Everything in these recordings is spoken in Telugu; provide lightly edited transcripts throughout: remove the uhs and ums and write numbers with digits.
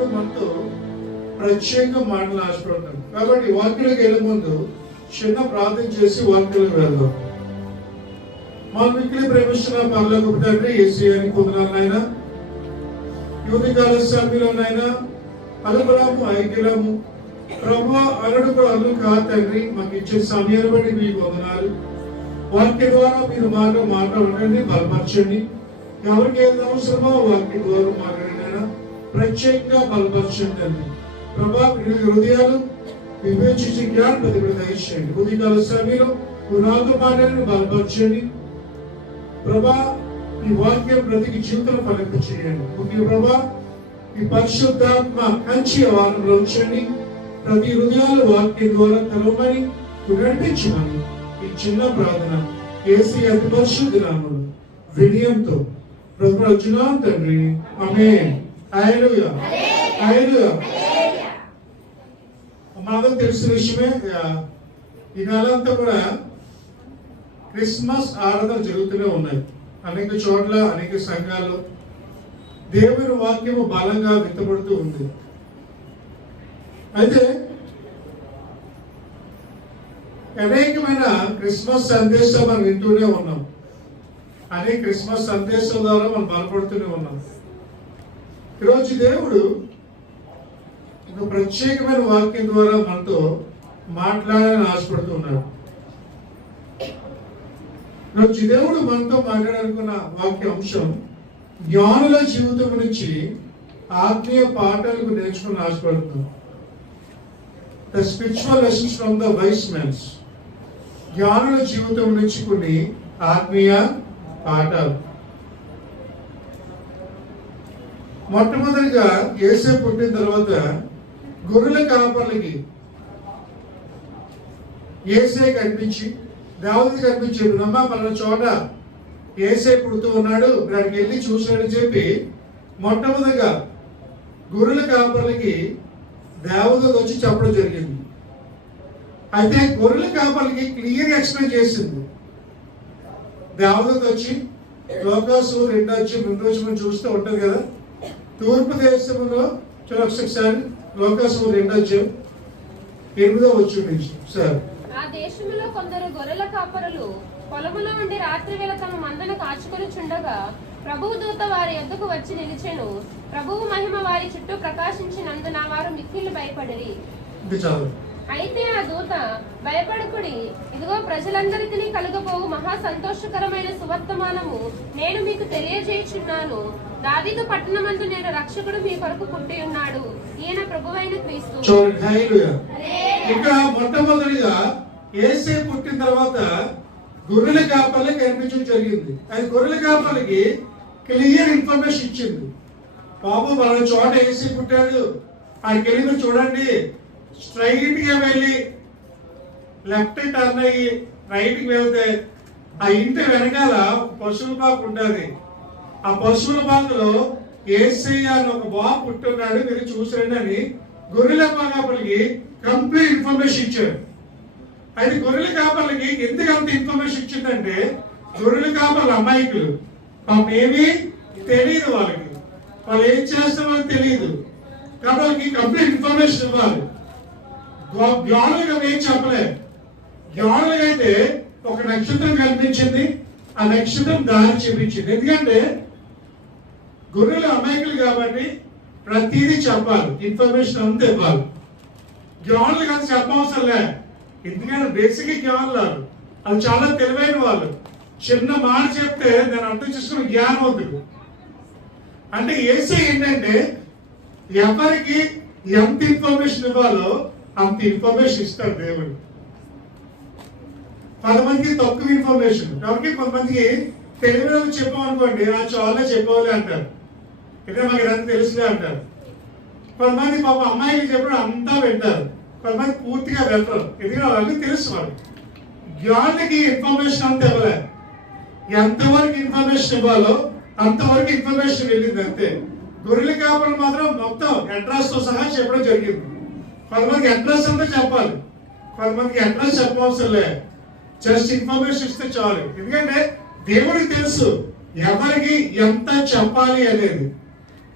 దేవుడు మనతో ప్రత్యేకంగా మాటలు ఆశపడతాడు. కాబట్టి వాక్యంలోకి వెళ్ళే ముందు చిన్న ప్రార్థన చేసి వాక్యంలోకి వెళ్దాం. మా మిక్కిలి ప్రేమిస్తున్న పరలోకపు తండ్రి యేసయ్యాని కొందనాలు నాయన, యువతికాల సమయంలోనైనా అలబలము ఐక్యలము ప్రభు అరడుకు అల్లు కా తండ్రి మాకు ఇచ్చే సమయాన్ని బట్టి మీకు వందనాలు. వాక్య ద్వారా మీరు మాతో మాట్లాడండి, బలపరచండి. ఎవరికి ఏది అవసరమో వాక్య ద్వారా మాట్లాడినా ప్రత్యేకంగా బలపరచండి. ప్రభా హృదయాలు వివేచించి జ్ఞాన ప్రతిభ దయచేయండి. ఉదయకాల సమయంలో నాతో మాట్లాడి బలపరచండి ప్రభా. ఈ వాక్యం ప్రతికి జీవితంలో ఫలింప చేయండి. ముఖ్య ప్రభా ఈ పరిశుద్ధాత్మ కంచి వారంలో ఉంచండి. ప్రతి హృదయాలు వాక్యం ద్వారా తెలవమని నడిపించమని ఈ చిన్న ప్రార్థన యేసయ్య అతి పరిశుద్ధ నామములో వినయంతో ప్రభువుచున్నాం తండ్రి, ఆమేన్. హల్లెలూయా, హల్లెలూయా. మనకు తెలిసిన విషయమే, ఈ నెలంతా కూడా క్రిస్మస్ ఆరాధన జరుగుతూనే ఉన్నాయి. అనేక చోట్ల అనేక సంఘాల్లో దేవుని వాక్యము బలంగా విత్తబడుతూ ఉంది. అయితే అనేకమైన క్రిస్మస్ సందేశాలు మనం వింటూనే ఉన్నాం. అనేక క్రిస్మస్ సందేశాల ద్వారా మనం బలపడుతూనే ఉన్నాం. ఈరోజు దేవుడు ఒక ప్రత్యేకమైన వాక్యం ద్వారా మనతో మాట్లాడాలని ఆశపడుతున్నాడు. ఈరోజు దేవుడు మనతో మాట్లాడాలనుకున్న వాక్య అంశం జ్ఞానుల జీవితం నుంచి ఆత్మీయ పాఠాలకు నేర్చుకుని ఆశపడుతున్నాం. The spiritual lessons from the wise mens. జ్ఞానుల జీవితం నుంచి కొన్ని ఆత్మీయ పాఠాలు. మొట్టమొదటిగా యేసే పుట్టిన తర్వాత గొర్రెల కాపర్లకి యేసే కనిపించి, దావీదు కనిపించి, నమ్మ పలానా చోట యేసే పుడుతూ ఉన్నాడు, అక్కడికి వెళ్ళి చూసాడని చెప్పి మొట్టమొదటిగా గొర్రెల కాపర్లకి దావీదు వచ్చి చెప్పడం జరిగింది. అయితే గొర్రెల కాపర్లకి క్లియర్ ఎక్స్ప్లెయిన్ చేసింది. దావీదు వచ్చి లోకాసు 2 అధ్యాయం 2 మనం చూస్తూ ఉంటది కదా. తూర్పు దేశంలో ఒకసారి లోకాసు 2 అధ్యాయం 8వ వచనం నుంచి సార్. ఆ దేశంలో కొందరు గొర్రెల కాపరులు పొలములో ఉండి రాత్రి వేళ తమ మందను కాచుకొని చుండగా ప్రభువు దూత వారి యొద్దకు వచ్చి నిలిచెను. ప్రభువు మహిమ వారి చుట్టూ ప్రకాశించినందున వారు మిక్కిలి భయపడిరి. అయితే ఆ దూత, భయపడకుడి, ఇదిగో ప్రజలందరికీ కలుగబోవు మహా సంతోషకరమైన సువర్తమానము నేను మీకు తెలియజేయుచున్నాను. దావీదు పట్టణమందు నేను రక్షకుడు మీ కొరకు పుట్టి ఉన్నాడు, ఈయన ప్రభువైన క్రీస్తు. ఇక్కడ మొట్టమొదటిగా యేసే పుట్టిన తర్వాత గొర్రెల కాపర్లకి కనిపించడం జరిగింది. అది గొర్రెల కాపర్లకి క్లియర్ ఇన్ఫర్మేషన్ ఇచ్చింది. బాబు వాళ్ళ చోట యేసే పుట్టాడు, ఆయనకి వెళ్ళి చూడండి, స్ట్రైట్ గా వెళ్ళి లెఫ్ట్ టర్న్ అయ్యి రైట్ కి వెళ్తే ఆ ఇంటి వెనకాల పశువుల బాబు ఉంటుంది. ఆ పశువుల బాబులో యేసయ్య అని ఒక బాబు పుట్టున్నాడు, మీరు చూసారండి అని గొర్రెల కాపర్లకి కంప్లీట్ ఇన్ఫర్మేషన్ ఇచ్చారు. అయితే గొర్రెల కాపర్లకి ఎందుకు అంత ఇన్ఫర్మేషన్ ఇచ్చిందంటే, గొర్రెల కాపర్ల అమాయకులు, పాపం ఏమీ తెలియదు, వాళ్ళు ఏం చేస్తారో తెలియదు. కాబట్టి వాళ్ళకి కంప్లీట్ ఇన్ఫర్మేషన్ ఇవ్వాలి. జ్ఞానులుగా ఏం చెప్పలేదు. జ్ఞానులుగా అయితే ఒక నక్షత్రం కనిపించింది, ఆ నక్షత్రం దారి చూపించింది. ఎందుకంటే గొర్రెలు అమాయకులు కాబట్టి ప్రతిదీ చెప్పాలి, ఇన్ఫర్మేషన్ అంతా ఇవ్వాలి. జ్ఞానులు కానీ చెప్పవసరం లే, ఎందుకంటే బేసిక్ జ్ఞానులు అది చాలా తెలివైన వాళ్ళు. చిన్న మాట చెప్తే దాన్ని అర్థం చేసుకున్న జ్ఞానవంతుడు. అంటే యేసే ఏంటంటే ఎవరికి ఎంత ఇన్ఫర్మేషన్ ఇవ్వాలో అంత ఇన్ఫర్మేషన్ ఇస్తాడు దేవుడు. కొంతమందికి తక్కువ ఇన్ఫర్మేషన్, ఎవరికి కొంతమందికి తెలివిలో చెప్పామనుకోండి, ఆ చాలా చెప్పవాలి అంటారు, ఇక్కడ మాకు ఇదంతా తెలుసులే అంటారు. కొంతమంది పాప అమ్మాయికి చెప్పడం అంతా వింటారు, కొంతమంది పూర్తిగా వెళ్ళరు, ఎందుకంటే వాళ్ళకి తెలుసు. వాళ్ళు జ్ఞానికి ఇన్ఫర్మేషన్ అంతా ఇవ్వలే, ఎంతవరకు ఇన్ఫర్మేషన్ ఇవ్వాలో అంతవరకు ఇన్ఫర్మేషన్ వెళ్ళింది అంతే. గొర్రెల కాపర్లు మాత్రం మొత్తం అడ్రస్ తో సహా చెప్పడం జరిగింది. కొంతమందికి అడ్రస్ అంతా చెప్పాలి, కొంతమందికి అడ్రస్ చెప్పవసరం లే, జస్ట్ ఇన్ఫర్మేషన్ ఇస్తే చాలు. ఎందుకంటే దేవుడికి తెలుసు ఎవరికి ఎంత చెప్పాలి అనేది.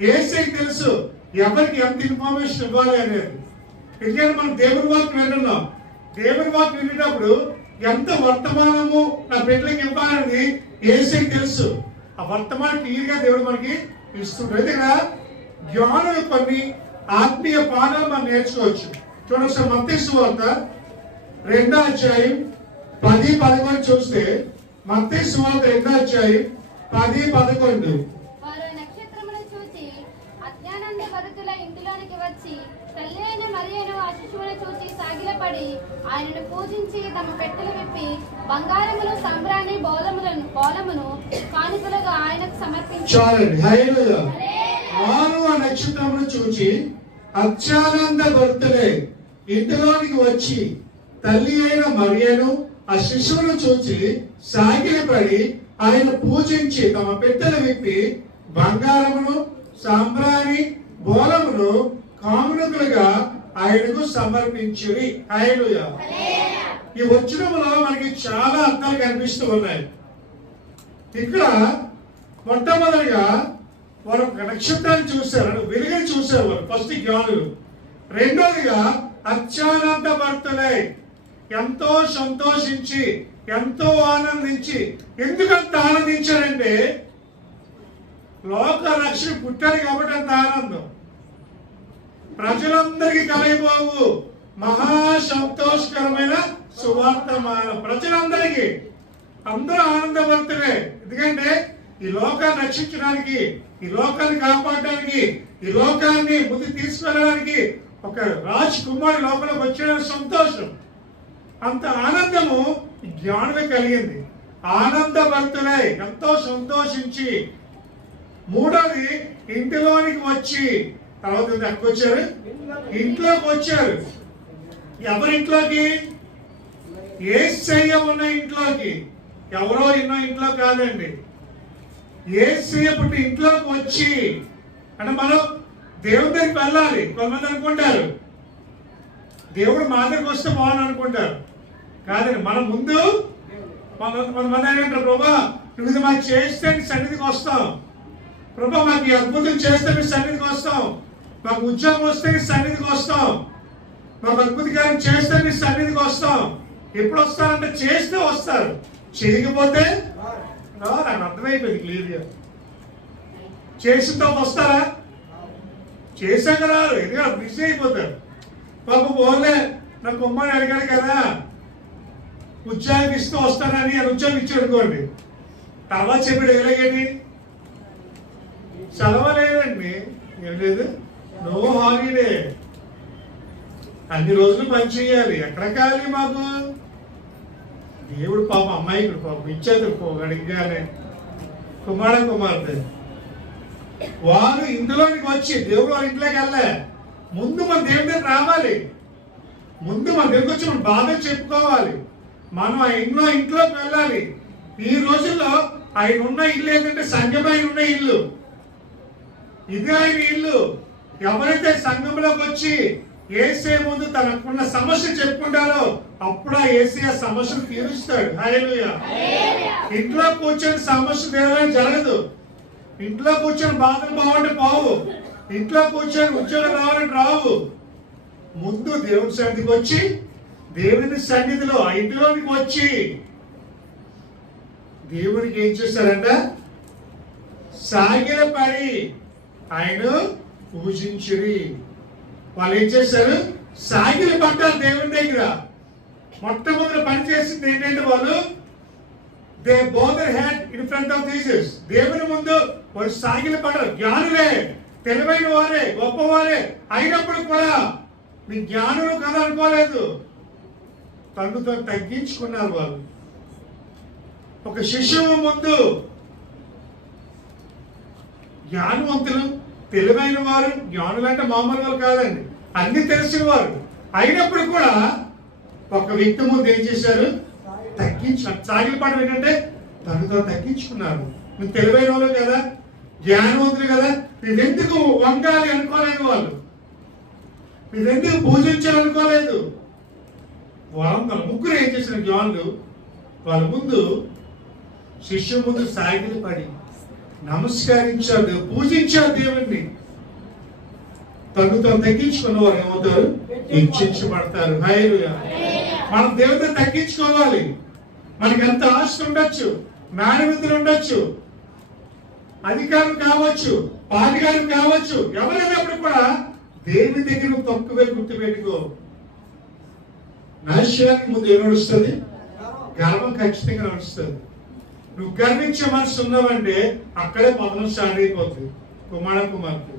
యేసయ్యకి తెలుసు ఎవరికి ఎంత ఇన్ఫర్మేషన్ ఇవ్వాలి అనేది. ఎందుకంటే మనం దేవుని వాక్యం వింటున్నాం. దేవుని వాక్యం వినేటప్పుడు ఎంత వర్తమానము నా బిడ్డలకి ఇవ్వాలని యేసుకి తెలుసు. ఆ వర్తమానం క్లియర్ గా దేవుడు మనకి ఇస్తుంటాడు. ఎందుకంటే జ్ఞానం కొన్ని ఆత్మీయ పాఠాలు మనం నేర్చుకోవచ్చు. చూడండి సార్, మత్తయి సువార్త 2వ అధ్యాయం 10-11 చూస్తే, మత్తయి సువార్త 2వ అధ్యాయం 10-11. వారు నక్షత్రమును చూచి అజ్ఞానంద భరతుల ఇంటిలోనికి వచ్చి తల్లి అయిన మరియను ఆ శిశువును చూచి సాగిలపడి ఆయనను పూజించి తమ పెట్టెలు విప్పి బంగారములు సాంబ్రాణి బోలమును కానుకలుగా ఆయనకు సమర్పించారు. చాలండి, హల్లెలూయా. వారు ఆ నక్షత్రమును చూచి అత్యానంద భర్తలే ఇంటిలోనికి వచ్చి తల్లి అయిన మరియను ఆ శిశువును చూచి సాగిలపడి ఆయన పూజించి తమ పెట్టెలు విప్పి బంగారమును సాంబ్రాణి బోలమును కానుకలుగా ఆయనకు సమర్పించిరి. హల్లెలూయా. ఈ వచనంలో మనకి చాలా అర్థాలు కనిపిస్తూ ఉన్నాయి. ఇక్కడ మొట్టమొదటిగా వారు ఒక నక్షత్రాన్ని చూశారు, వెలుగుని చూశారు వారు, ఫస్ట్ జ్ఞానులు. రెండోదిగా అత్యానంద భర్తలై ఎంతో సంతోషించి ఎంతో ఆనందించి. ఎందుకంత ఆనందించారంటే లోక రక్షణ పుట్టాడు కాబట్టి అంత ఆనందం. ప్రజలందరికీ కలిగిపోవు మహా సంతోషకరమైన సువార్తమానం ప్రజలందరికీ. అందరూ ఆనందపడుతులే. ఎందుకంటే ఈ లోకాన్ని రక్షించడానికి, ఈ లోకాన్ని కాపాడడానికి, ఈ లోకాన్ని ముందు తీసుకెళ్ళడానికి ఒక రాజ్ కుమారి లోపలికి వచ్చే సంతోషం, అంత ఆనందము జ్ఞానులకు కలిగింది. ఆనంద భక్తులై ఎంతో సంతోషించి. మూడోది ఇంటిలోనికి వచ్చి. తర్వాత ఎక్కడికి వచ్చారు? ఇంట్లోకి వచ్చారు. ఎవరింట్లోకి? యేసయ్య ఉన్న ఇంట్లోకి. ఎవరో ఎన్నో ఇంట్లో కాదండి, యేసయ్య పుట్టి ఇంట్లోకి వచ్చి. అంటే మనం దేవుడి దగ్గరికి వెళ్ళాలి. కొంతమంది అనుకుంటారు దేవుడు మా దగ్గరికి వస్తే బాగుంది అనుకుంటారు. కాదండి, మనం ముందు కొంతమంది ఏంటంటారు, ప్రభా నువ్వు ఇది మాకు చేస్తే నీ సన్నిధికి వస్తాం, ప్రభా మాకు ఈ అద్భుతం చేస్తే నీ సన్నిధికి వస్తాం, మాకు ఉద్యోగం వస్తే నీ సన్నిధికి వస్తాం, మాకు అద్భుతకారం చేస్తే నీ సన్నిధికి వస్తాం. ఎప్పుడు వస్తారంటే చేస్తే వస్తారు, చేయకపోతే నాకు అర్థమైపోయింది క్లియర్గా. చేసిన వస్తారా? చేశాక రారు, ఎందుకంటే బిజీ అయిపోతారు. పాప పోలే నా కుమ్మని అడిగాడు కదా ఉద్యోగం ఇస్తూ వస్తానని, అని ఉద్యోగం ఇచ్చి అనుకోండి. తర్వాత చెప్పాడు ఎలాగేంటి? సెలవలేదండి, ఏం లేదు, నో హాలిడే, అన్ని రోజులు పని చేయాలి. ఎక్కడ కావాలి మాకు? దేవుడు పాప అమ్మాయికి పాపం ఇచ్చేది అడిగానే కుమార్తె. వారు ఇందులోనికి వచ్చి దేవుడు వారి ఇంట్లోకి వెళ్ళే ముందు మన దేవుడి దగ్గర రావాలి. ముందు మన దగ్గరికి వచ్చి మనం బాధ చెప్పుకోవాలి. మనం ఆయన ఇంట్లోకి వెళ్ళాలి. ఈ రోజుల్లో ఆయన ఉన్న ఇల్లు ఏంటంటే సంఘం, ఆయన ఉన్న ఇల్లు ఇది, ఆయన ఇల్లు. ఎవరైతే సంఘంలోకి వచ్చి యేసే ముందు తనకున్న సమస్య చెప్పుకుంటారో అప్పుడు ఆ యేసే ఆ సమస్యను తీరుస్తాడు. హల్లెలూయా. ఇంట్లో కూర్చొని సమస్య తీరడం జరగదు. ఇంట్లో కూర్చొని బాధలు బాగుంటే పోవు. ఇంట్లో కూర్చొని ఉద్యోగం రావాలని రావు. ముందు దేవుని సన్నిధికి వచ్చి, దేవుని సన్నిధిలో ఆ ఇంటిలోనికి వచ్చి దేవునికి ఏం చేశారంట? సాగిలపడి ఆయన పూజించిరి. వాళ్ళు ఏం చేశారు? సాగిలి పడ్డారు దేవుని దగ్గర. మొట్టమొదటి పని చేసింది ఏంటంటే వాళ్ళు దే బో their head in front of Jesus. దేవుని ముందు వాళ్ళు సాగిలి పడ్డారు. జ్ఞానులే, తెలివైన వారే, గొప్పవారే అయినప్పుడు కూడా మీ జ్ఞానులు కదా అనుకోలేదు. తను తగ్గించుకున్నారు వాళ్ళు. ఒక శిశువు ముందు జ్ఞానవంతులు, తెలివైన వారు, జ్ఞానులు అంటే మామూలు వాళ్ళు కాదండి, అన్ని తెలిసిన వారు అయినప్పుడు కూడా ఒక వ్యక్తి ముందు ఏం చేశారు? సాగిలి పడడం ఏంటంటే తనతో తగ్గించుకున్నారు. మీరు తెలివైన వాళ్ళు కదా, జ్ఞానవంతులు కదా, మీరెందుకు వంగాలి అనుకోలేదు వాళ్ళు, మీరెందుకు పూజించాలనుకోలేదు. వాళ్ళ ముగ్గురు ఏం చేసిన జ్ఞానులు వాళ్ళ ముందు శిష్యు ముందు సాగిలి పడి నమస్కరించాడు, పూజించాడు దేవుణ్ణి. తను తను తగ్గించుకున్న వారు ఏమవుతారు? హెచ్చించబడతారు. హల్లెలూయా. మనం దేవుడితో తగ్గించుకోవాలి. మనకి ఎంత ఆస్తి ఉండొచ్చు, నాణ్యతలు ఉండొచ్చు, అధికారం కావచ్చు, పాటిగారు కావచ్చు, ఎవరైనప్పుడు కూడా దేవుని దగ్గర నువ్వు తక్కువే గుర్తుపెట్టుకో. నాశనానికి ముందు ఏం నడుస్తుంది? గర్వం ఖచ్చితంగా నడుస్తుంది. నువ్వు గర్వించే మనసు ఉన్నావంటే అక్కడే పదనం స్టార్ట్ అయిపోతుంది. కుమార్తె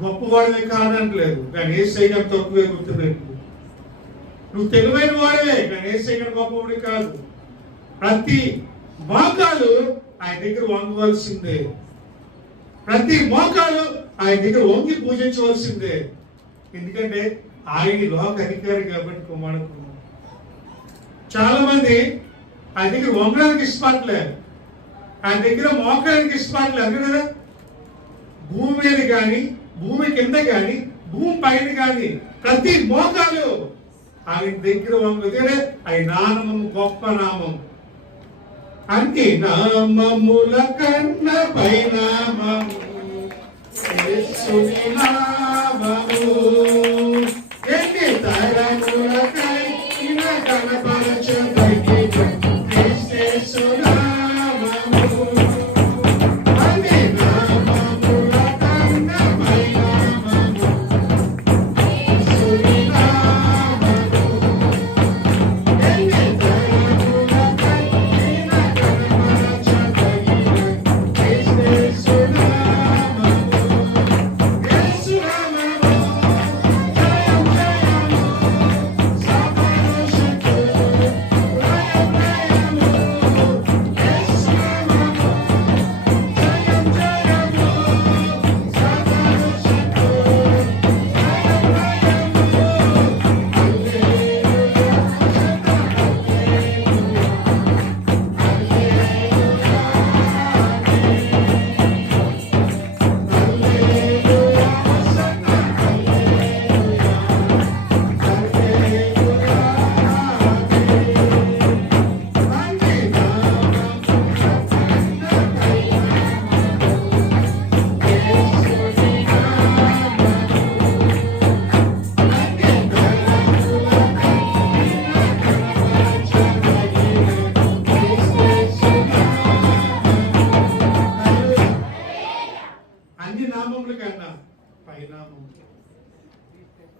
గొప్పవాడివే కాదంటలేదు, కానీ యేసయ్య గారు తక్కువే గుర్తుపెట్టు. నువ్వు తెలివైన వాడే, కానీ యేసయ్య గారు గొప్పవాడి కాదు. ప్రతి మోకాలు ఆయన దగ్గర వంగవలసిందే. ప్రతి మోకాలు ఆయన దగ్గర వంగి పూజించవలసిందే. ఎందుకంటే ఆయన లోక అధికారి కాబట్టి. కుమారుడు చాలా మంది ఆయన దగ్గర వంగడానికి ఇష్టపడలేదు, ఆయన దగ్గర మోకాడానికి ఇష్టపడలేదు. అంతే కదా? భూమి మీద కానీ, భూమి కింద కానీ, భూమి పైన కానీ ప్రతి మోకాలు ఆయన దగ్గర వంగదే. ఆయన నామము గొప్ప నామం. అన్ని నామముల కన్న పై నామము యేసుని నామము. ఎన్ని తరములకైన కనపరచదగిన యేసు నామము. అన్ని నామముల కన్న పై నామము యేసుని నామము. ఎన్ని తరములకైన కనపరచదగిన యేసు నామము. యేసు నామము జయం జయము సర్వశక్తి జయం జయము. యేసు నామము జయం జయము సర్వశక్తి అన్ని నామముల కన్నా పై నామము.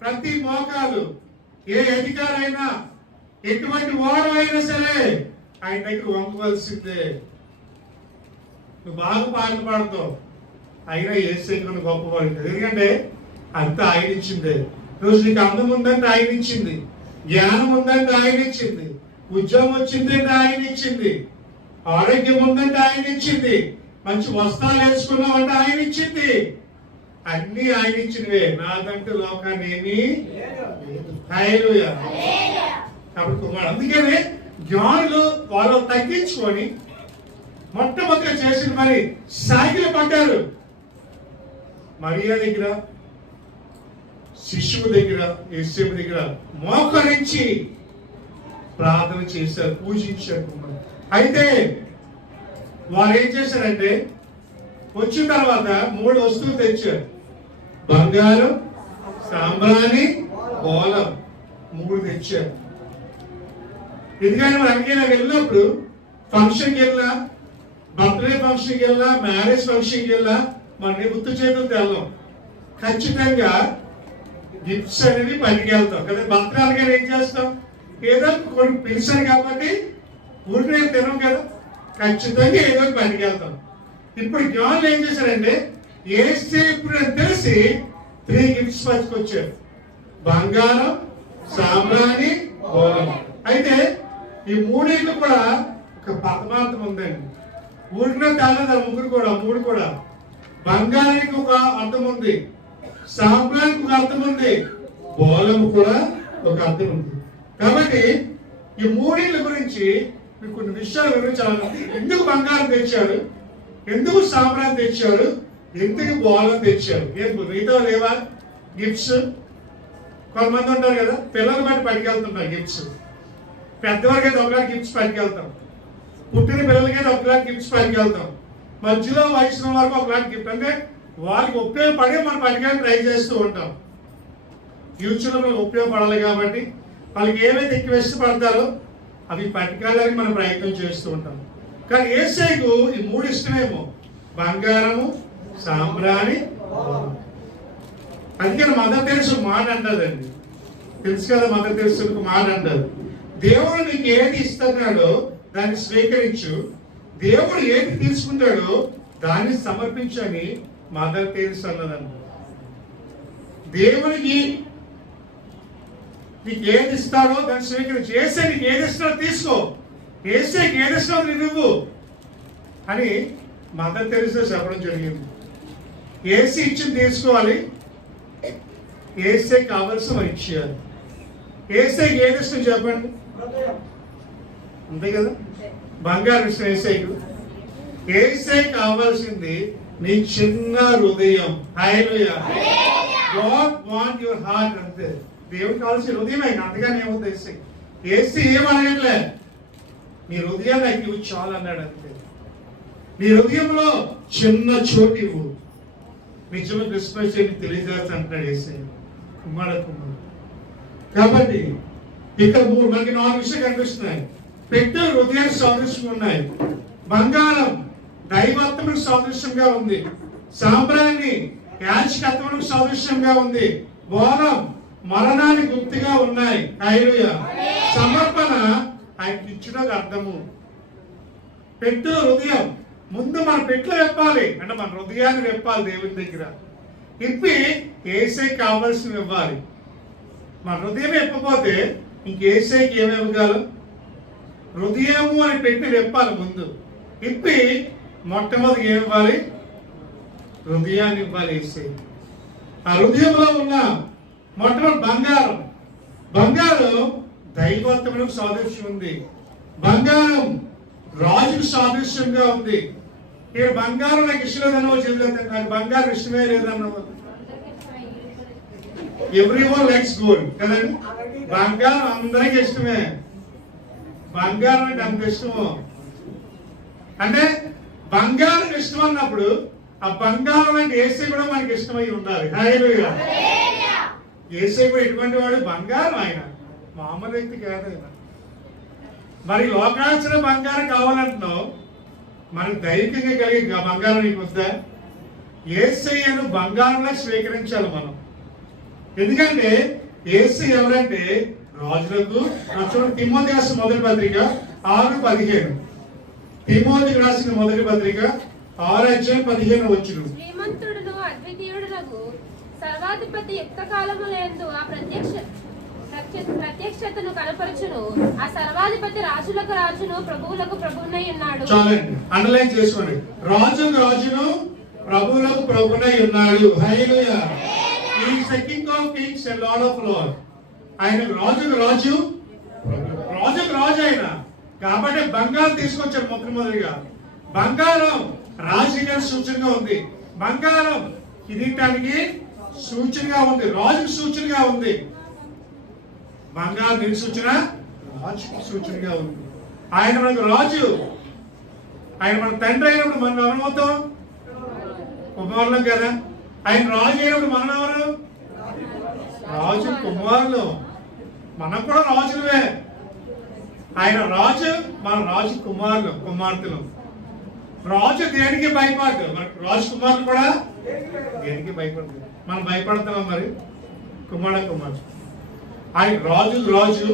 ప్రతి మోకాలు, ఏ అధికారైనా, ఎటువంటి వాడమైనా సరే ఆయన దగ్గర వంగవలసిందే. నువ్వు బాగా పాటలు పాడుతావు, అయినా యేసయ్య గొప్పవాడు. ఎందుకంటే అంతా ఆయన ఇచ్చిందే. రోజు నీకు అందం ఉందంటే ఆయన ఇచ్చింది, జ్ఞానం ఉందంటే ఆయన ఇచ్చింది, ఉద్యోగం వచ్చిందంటే ఆయన ఇచ్చింది, ఆరోగ్యం ఉందంటే ఆయన ఇచ్చింది, మంచి వస్త్రాలు వేసుకున్నామంటే ఆయన ఇచ్చింది. అన్ని ఆయన ఇచ్చినవే, నాదంటే లోకాన్ని ఏమీ లేదు. హల్లెలూయా. కాబట్టి కుమారుడు, అందుకనే జ్ఞానులు వాళ్ళు తగ్గించుకొని మొట్టమొదటిగా చేసిన మరి సాగిల పడ్డారు. మరియా దగ్గర, శిష్యువు దగ్గర, యేసేపు దగ్గర మోకరించి ప్రార్థన చేశారు, పూజించారు. అయితే వారు ఏం చేశారంటే వచ్చిన తర్వాత 3 వస్తువులు తెచ్చారు. బంగారం, సాంబ్రాణి, బోలం 3 తెచ్చారు. ఎందుకంటే మనం ఎక్కడికైనా వెళ్ళినప్పుడు, ఫంక్షన్కి వెళ్ళినా, బర్త్డే ఫంక్షన్కి వెళ్ళినా, మ్యారేజ్ ఫంక్షన్కి వెళ్ళినా మన గుర్తు చేతులతో వెళ్ళాం. ఖచ్చితంగా గిఫ్ట్స్ అనేది పట్టుకెళ్తాం కదా. బర్త్డే ఏం చేస్తాం? ఏదో కొన్ని పిలిచారు కాబట్టి ఊరికే తినం కదా, ఖచ్చితంగా ఏదో పట్టుకెళ్తాం. ఇప్పుడు జ్ఞానులు ఏం చేశారంటే యేసేపు తెలిసి 3 గిఫ్ట్స్ పట్టుకొచ్చారు. బంగారం, సాంబ్రాణి, బోలం. అయితే ఈ 3 కూడా ఒక పరమార్థం ఉందండి. ఊరిలో తెల్లదు 3 కూడా. బంగారానికి ఒక అర్థం ఉంది, సాంబ్రానికి ఒక అర్థం ఉంది, బోలం కూడా ఒక అర్థం ఉంది. కాబట్టి ఈ 3 గురించి మీకు కొన్ని విషయాలు వివరించాలి. ఎందుకు బంగారం తెచ్చారు, ఎందుకు సాంబ్రాన్ని తెచ్చారు, ఎందుకు బోలం తెచ్చారు? ఏం మిగతా లేవా గిఫ్ట్స్? కొంతమంది ఉంటారు కదా, పిల్లలు బట్టి పట్టుకెళ్తుంటారు గిఫ్ట్స్. పెద్దవారికి అయితే ఒకలాంటి గిఫ్ట్స్ పట్టుకెళ్తాం, పుట్టిన పిల్లలకైతే ఒకలాంటి గిఫ్ట్స్ పట్టుకెళ్తాం, మధ్యలో వయసున్న వరకు ఒకలాంటి గిఫ్ట్. అంటే వాళ్ళకి ఉపయోగపడే మనం పట్టుకొని ట్రై చేస్తూ ఉంటాం. ఫ్యూచర్లో మనకు ఉపయోగపడాలి కాబట్టి వాళ్ళకి ఏవైతే ఎక్కువ ఇష్టపడతారో అవి పట్టుకోవాలని మనం ప్రయత్నం చేస్తూ ఉంటాం. కానీ యేసయ్యకు ఈ 3 ఇష్టమేమో: బంగారము, సాంబ్రాణి. అందుకని మదర్ తెరెసా మాట అంటదండి, తెలుసు కదా, మదర్ తెరెసా మాట అంటారు, దేవుడు నీకు ఏది ఇస్తున్నాడో దాన్ని స్వీకరించు, దేవుడు ఏది తీసుకుంటాడో దాన్ని సమర్పించని మదర్ తెరెసా అన్నదండి. దేవునికి నీకు ఏది ఇస్తాడో దాన్ని స్వీకరించు. యేసయ్య నీకు ఏది ఇస్తాడో తీసుకో, యేసయ్యకి ఏది ఇస్తాడో నువ్వు అని మదర్ తెరెసా చెప్పడం జరిగింది. యేసయ్య ఇచ్చింది తీసుకోవాలి, యేసయ్యకి కావాల్సిన మరి ఇచ్చేయాలి. యేసయ్యకి ఏది ఇష్టం చెప్పండి, అంతే కదా, బంగారం ఇష్టం యేసయ్యకు. యేసయ్యకి కావాల్సింది నీ చిన్న హృదయం. హల్లెలూయా. God want your heart అంతే. దేవుడికి కావాల్సిన హృదయమే, అంతగానే ఏముంది యేసయ్య. యేసయ్య ఏం అడగట్లే, నీ హృదయాన్ని నాకు ఇవ్వు చాలు అన్నాడు అంతే. నీ హృదయంలో చిన్న చోటు ఇవ్వు, నిజంగా క్రిస్మస్ చేయని తెలియజేస్తా అంటున్నాడు యేసయ్య. కుమార. కాబట్టి ఇక్కడ మనకి 4 విషయాలు కనిపిస్తున్నాయి. పెట్టె హృదయానికి సాదృశ్యంగా ఉన్నాయి, బంగారం దైవత్వములకు సాదృశ్యంగా ఉంది, సాంబ్రాణి యాజకత్వములకు సాదృశ్యంగా ఉంది, బోలం మరణానికి గుర్తుగా ఉన్నాయి. హల్లెలూయా. సమర్పణ ఆయనకి ఇచ్చిన అర్థము. పెట్టె హృదయం, ముందు మన పెట్లు వెప్పాలి, అంటే మన హృదయాన్ని వెప్పాలి దేవుని దగ్గర. ఇప్పి యేసయ్యకి కావాల్సినవి ఇవ్వాలి. మన హృదయం ఎప్పపోతే ఇంకేసైకి ఏమి ఇవ్వగలం? హృదయము అని పెట్టి వెప్పాలి ముందు. ఇప్పి మొట్టమొదటి ఏమి ఇవ్వాలి? హృదయాన్ని ఇవ్వాలి యేసయ్య. ఆ హృదయంలో ఉన్న మొట్టమొదటి బంగారం. బంగారం దైవత్వములకు సాదృశ్యం ఉంది, బంగారం రాజుకు సాదృశ్యంగా ఉంది. ఇక్కడ బంగారం నాకు ఇష్టం లేదన్నవో చెబుతాను, నాకు బంగారం ఇష్టమే లేదన్నవో. ఎవ్రీవన్ లైక్స్ గోల్డ్ కదండి, బంగారం అందరికి ఇష్టమే. బంగారం అంటే అంత ఇష్టము అంటే బంగారం ఇష్టం అన్నప్పుడు ఆ బంగారం అంటే యేసయ్య కూడా మనకి ఇష్టమై ఉండాలి. హల్లెలూయా. యేసయ్య కూడా ఎటువంటి వాడు? బంగారం. ఆయన మామూలు వ్యక్తి కాదు ఆయన. మరి లోకాల్సిన బంగారం కావాలంటున్నావు, మనకు దైవికంగా కలిగే బంగారం నీకు వద్దా? యేసయ్యను బంగారంలో స్వీకరించాలి మనం. ఎందుకంటే యేసయ్య ఎవరంటే రాజులకు. చూడండి, తిమోతి రాసిన మొదటి పత్రిక 6:15. తిమోతికి రాసిన మొదటి పత్రిక 6:15. శ్రీమంతుడును అద్వితీయుడునగు సర్వాధిపతి యుక్త కాలములందు ఆ ప్రత్యక్షతను కనపరచును. ఆ సర్వాధిపతి రాజులకు రాజును ప్రభువులకు ప్రభువునై ఉన్నాడు. చాలండి, అండర్లైన్ చేసుకోండి. రాజుకు రాజును ప్రభువులకు ప్రభువునై ఉన్నాడు. హల్లెలూయా. He is the king of kings and lord of lords. ఆయన రాజుకు రాజు, రాజుకు రాజు ఆయన. కాబట్టి బంగారం తీసుకొచ్చాడు మొట్టమొదటిగా. బంగారం రాజకీయ సూచనగా ఉంది, బంగారం కిరీటానికి సూచనగా ఉంది, రాజుకు సూచనగా ఉంది. బంగారం దీని సూచన, రాజుకి సూచనగా ఉంది. ఆయన మనకు రాజు, ఆయన మన తండ్రి అయినప్పుడు మనం ఎవరవుతాం? కుమారులం కదా. ఆయన రాజు అయినప్పుడు మనం ఎవరు? రాజు కుమారులు. మనం కూడా రాజులవే. ఆయన రాజు, మన రాజు కుమారులు, కుమార్తెలు. రాజు దేనికి భయపడ్డు? మనకు రాజు కుమారులు కూడా దేనికి భయపడదు. మనం భయపడతామా మరి? కుమారుడు. ఆయన రాజు రాజు,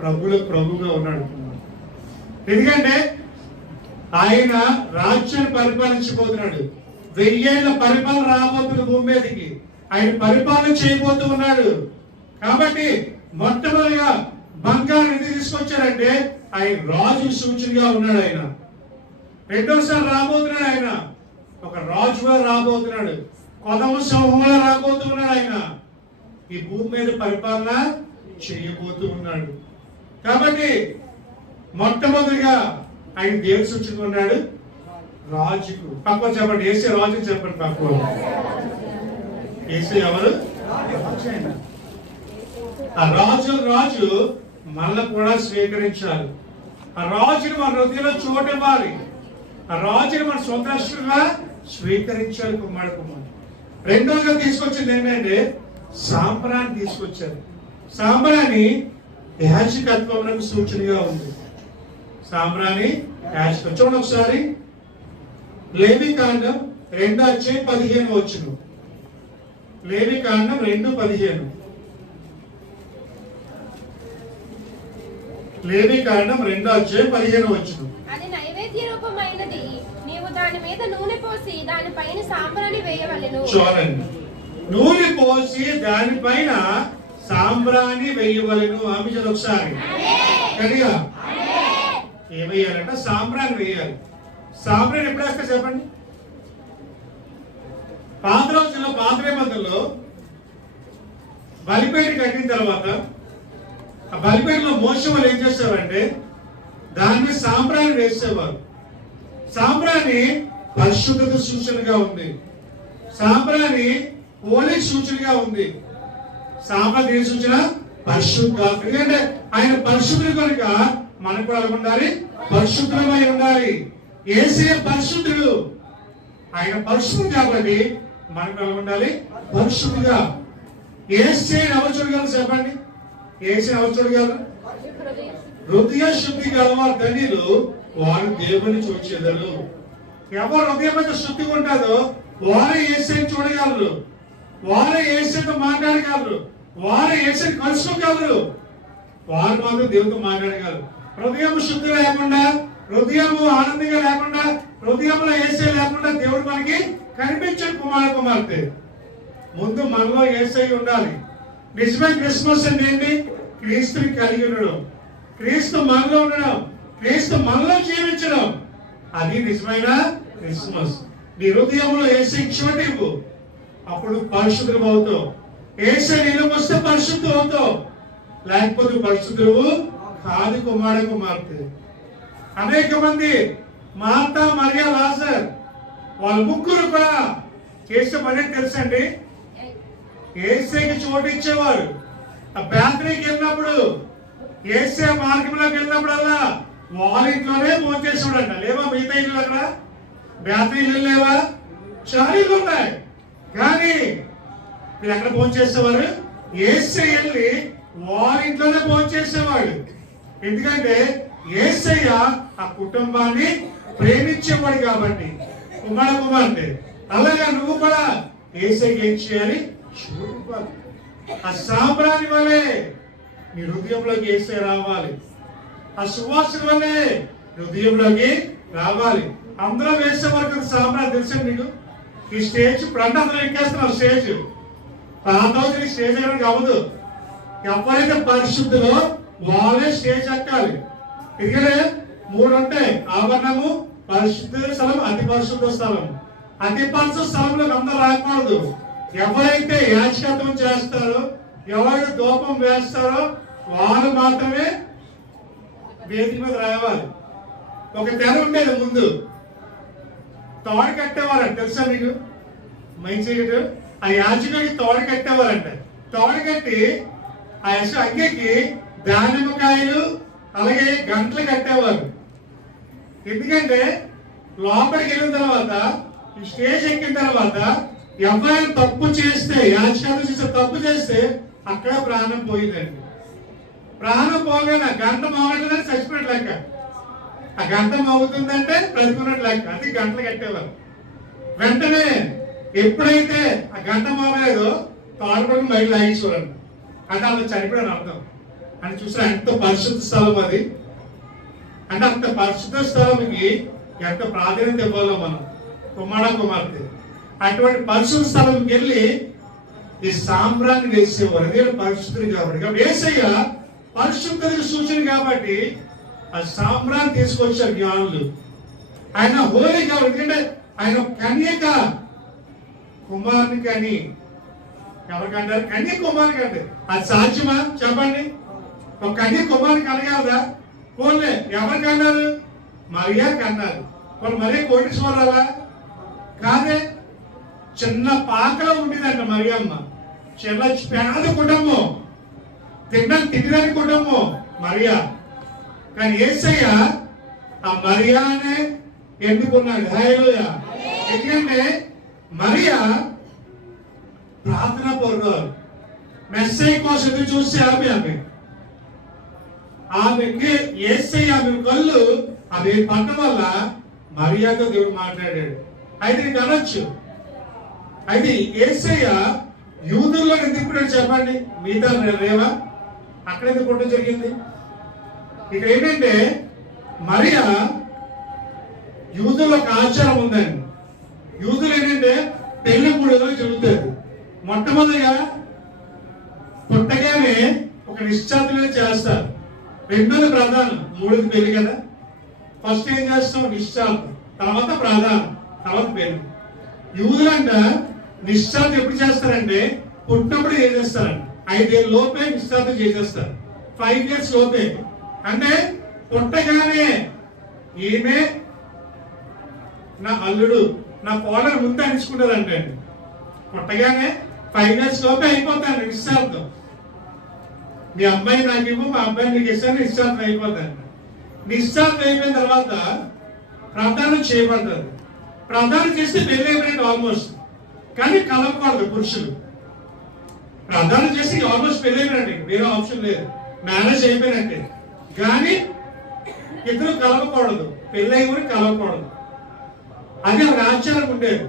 ప్రభులకు ప్రభుగా ఉన్నాడు. ఎందుకంటే ఆయన రాజ్యాన్ని పరిపాలించబోతున్నాడు. 1000 ఏళ్ల పరిపాలన రాబోతున్న భూమి మీదకి ఆయన పరిపాలన చేయబోతూ ఉన్నాడు. కాబట్టి మొట్టమొదటిగా బంగారం ఎందుకు తీసుకొచ్చారంటే ఆయన రాజు సూచనగా ఉన్నాడు. ఆయన రెండోసారి రాబోతున్నాడు. ఆయన ఒక రాజుగా రాబోతున్నాడు, కొదమ సమూహంలో రాబోతున్నాడు. ఆయన ఈ భూమి మీద పరిపాలన చేయబోతూ ఉన్నాడు. కాబట్టి మొట్టమొదటిగా ఆయన దేవుడు సూచనగా ఉన్నాడు, రాజుకు. పక్క చెప్పండి, యేసయ్య రాజు చెప్పండి. పక్క యేసయ్య ఎవరు? ఆ రాజు మళ్ళా కూడా స్వీకరించాలి. ఆ రాజుని మన హృదయంలో చోటివ్వాలి. ఆ రాజుని మన స్వతంత్రంగా స్వీకరించాలి కుమారుడు. రెండోగా తీసుకొచ్చింది ఏంటంటే సాంబ్రాన్ని తీసుకొచ్చారు. సాంబ్రాణి యాజకత్వమునకు సూచనగా ఉంది. సాంబ్రాణి యాజకత్వం. చూడండి ఒకసారి లేవికాండం 2:15 లేవికాండం 2:15 లేవికాండం 2:15 అది నైవేద్య రూపమైనది, నీవు దాని మీద నూనె పోసి దానిపైన సాంబ్రాణి వేయవలెను. చూడండి, నూనె పోసి దానిపైన సాంబ్రాణి వేయవలెను. ఆమె చదువు ఒకసారి కడిగా ఏం వేయాలంట? సాంబ్రాణి వేయాలి. సాంబ్రాణి ఎప్పుడు వేస్తే చెప్పండి. పాత రోజుల్లో పాత నిబంధనలో బలిపేట కట్టిన తర్వాత ఆ బలిపేటలో మోసే వాళ్ళు ఏం చేసేవారంటే దాని మీద సాంబ్రాణి వేసేవారు. సాంబ్రాణి పరిశుద్ధత సూచనగా ఉంది. సాంబ్రాణి పోలిక సూచనగా ఉంది. సాంబ్రాణి ఏ సూచన? పరిశుద్ధ. ఎందుకంటే ఆయన పరిశుద్ధులు కనుక మనకు కూడా ఉండాలి, పరిశుద్ధమై ఉండాలి. యేసే పరిశుద్ధుడు, ఆయన పరిశుద్ధుడు కాబట్టి మనకు ఎలా ఉండాలి? పరిశుద్ధిగా. యేసే ఎవరు చూడగలరు చెప్పండి? యేసే ఎవరు చూడగలరు? హృదయ శుద్ధి గలవారు ధన్యులు, వారు దేవుని చూచెదరు. ఎవరు హృదయం మీద శుద్ధిగా ఉంటుందో వారే యేసేని చూడగలరు, వారే యేసేతో మాట్లాడగలరు, వారే యేసేని కలుసుకోగలరు, వారు మాత్రం దేవుడితో మాట్లాడగలరు. హృదయం శుద్ధి లేకుండా, హృదయము ఆనందంగా లేకుండా, హృదయంలో యేసే లేకుండా దేవుడు మనకి కనిపించే కుమార్తె. ముందు మనలో యేసై ఉండాలి. నిజమే క్రిస్మస్ అంటే ఏంటి? క్రీస్తుని కలిగి ఉండడం, క్రీస్తు మనలో ఉండడం, క్రీస్తు మనలో జీవించడం, అది నిజమైన క్రిస్మస్. నీ హృదయంలో యేసై చోటివ్వు, అప్పుడు పరిశుద్ధం అవుతావు. యేసై నీళ్ళు వస్తే పరిశుద్ధం అవుతావు, లేకపోతే పరిశుద్ధుడు కాదు కుమార్తె. అనేక మంది మార్తా, మరియా, లాజర్ వాళ్ళ ముగ్గురు కూడా చేసే పని తెలుసండి. యేసైకి చోటు ఇచ్చేవారు. ఆ బేకరీకి వెళ్ళినప్పుడు, యేసే మార్గంలోకి వెళ్ళినప్పుడల్లా వాళ్ళ ఇంట్లోనే భోంచేసేవాడంట. లేవా మిగతా ఇల్లు? అక్కడ బేకరీ ఇల్లు లేవా? చాలా ఇల్లు ఉన్నాయి, కానీ మీరు ఎక్కడ భోంచేసేవారు? యేసే వెళ్ళి వాళ్ళ ఇంట్లోనే భోంచేసేవాడు. ఎందుకంటే యేసయ్య ఆ కుటుంబాన్ని ప్రేమించేవాడు కాబట్టి. కుమార్తె అలాగే నువ్వు కూడా యేసయ్యకి ఏం చేయాలి? చూడాలి. ఆ సాంబ్రాణి వలె నీ హృదయంలోకి యేసయ్య రావాలి. ఆ సువాసన వలె హృదయంలోకి రావాలి. అందరూ వేసే వరకు సాంబ్రాణి తెలుసా నీకు? ఈ స్టేజ్ ఇప్పుడు అంటే అందరూ ఎక్కేస్తున్నారు స్టేజ్. ఈ స్టేజ్ ఎక్కడికి అవ్వదు. ఎవరైతే పరిశుద్ధులో వాళ్ళే స్టేజ్ ఎక్కాలి. ఎందుకంటే 3 ఉంటాయి: ఆభరణము, పరిశుద్ధ స్థలం, అతి పరిశుద్ధ స్థలం. అతి పరిశుద్ధ స్థలంలో అందరూ రాకూడదు. ఎవరైతే యాజకత్వం చేస్తారో, ఎవరైతే ధూపం వేస్తారో వారు మాత్రమే వేదిక మీద రావాలి. ఒక తెర ఉండేది ముందు, తోడ కట్టేవారంట. తెలుసా మీకు? మంచి ఆ యాజకుడికి తోడ కట్టేవారంట. తోడ కట్టి ఆ అంగకి దానిమ్మకాయలు అలాగే గంటలు కట్టేవారు. ఎందుకంటే లోపలికి వెళ్ళిన తర్వాత, ఈ స్టేజ్ ఎక్కిన తర్వాత ఎవరైనా తప్పు చేస్తే, యాజకుడు చేసే తప్పు చేస్తే అక్కడ ప్రాణం పోయిందండి. ప్రాణం పోగానే గంట మోగట్లేదని చచ్చిపోయినట్టు లెక్క. ఆ గంట మోగుతుందంటే బ్రతుకున్నట్టు లెక్క. అది గంటలు కట్టేవారు. వెంటనే ఎప్పుడైతే ఆ గంట మోగలేదో తోడపడి బయట లాగించేవారండి. అంటే అలా చనిపోయాను అర్థం. అని చూసిన ఎంత పరిశుద్ధ స్థలం అది. అంటే అంత పరిశుద్ధ స్థలంకి ఎంత ప్రాధాన్యత ఇవ్వాలో మనం. కుమార్తె అటువంటి పరిశుద్ధ స్థలంకి వెళ్ళి ఈ సాంబ్రాన్ని వేసేవారు. అదే పరిశుద్ధులు కాబట్టి. యేసయ్య పరిశుద్ధతకు సూచన కాబట్టి ఆ సాంబ్రాన్ని తీసుకొచ్చారు జ్ఞానులు. ఆయన హోలీ కాబట్టి. ఎందుకంటే ఆయన కన్యక కుమారుని కానీ ఎవరికంటారు? కన్య కుమారుని అంటే అది సాధ్యమా చెప్పండి? ఒక కన్య కుమారుని కలగలదా? పోలే. ఎవరికి అన్నారు? మరియాకి అన్నారు. వాళ్ళు మరీ కోటీశ్వరాలా? కాదే. చిన్న పాకలో ఉండేదంట మరియమ్మ. చిన్న పేద కుటుంబం, తినడానికి కుటుంబం మరియా. కానీ యేసయ్య ఆ మరియానే ఎన్నుకున్నాడు. హల్లెలూయా. ఎందుకంటే మరియా పొర్రాలు. మెస్సయ్య కోసం ఎదురు చూస్తే ఆమెకి యేసయ్య ఆమె కళ్ళు అవి పట్టడం వల్ల మరియతో దేవుడు మాట్లాడాడు. అయితే నీకు అనొచ్చు, అయితే యేసయ్య యూదుల్లో ఎందుకు పుట్టాడు చెప్పండి, మిగతా లేవా? అక్కడ ఎందుకు పుట్టడం జరిగింది? ఇక్కడ ఏంటంటే మరియా యూదుల్లో ఒక ఆచారం ఉందండి. యూదులు ఏంటంటే పెళ్లి మూడులో జరుగుతుంది. మొట్టమొదటిగా పుట్టగానే ఒక నిశ్చాతులు చేస్తారు. రెండోది ప్రధానం, మూడోది పెళ్లి కదా. ఫస్ట్ ఏం చేస్తాం? నిశ్చాతం, తర్వాత ప్రధానం, తర్వాత పెళ్లి. యూదులంట నిశ్చాతం ఎప్పుడు చేస్తారంటే పుట్టినప్పుడు ఏం చేస్తారంట 5 ఏళ్ళ లోపే నిశ్చాతం చేసేస్తారు. 5 years లోపే. అంటే పుట్టగానే ఈమె నా అల్లుడు, నా కోడలు ముందు అనిచుకుంటారంటే పుట్టగానే 5 years లోపే అయిపోతాను నిశ్చార్థం. మీ అబ్బాయి నాకు ఇవ్వు, మా అబ్బాయి నీకు ఇస్తాను, నిశ్చార్థం అయిపోతాను. నిశ్చార్థం అయిపోయిన తర్వాత ప్రధానం చేయబడ్డారు. ప్రధానం చేస్తే పెళ్లి అయిపోయినట్టు ఆల్మోస్ట్. కానీ కలవకూడదు పురుషులు. ప్రధానం చేసి ఆల్మోస్ట్ పెళ్లి అయిపోయినట్టు, వేరే ఆప్షన్ లేదు, మ్యారేజ్ అయిపోయినట్టే. కానీ ఇద్దరు కలవకూడదు, పెళ్లి అయిపోయి కలవకూడదు. అది ఒక ఆచారం ఉండేది.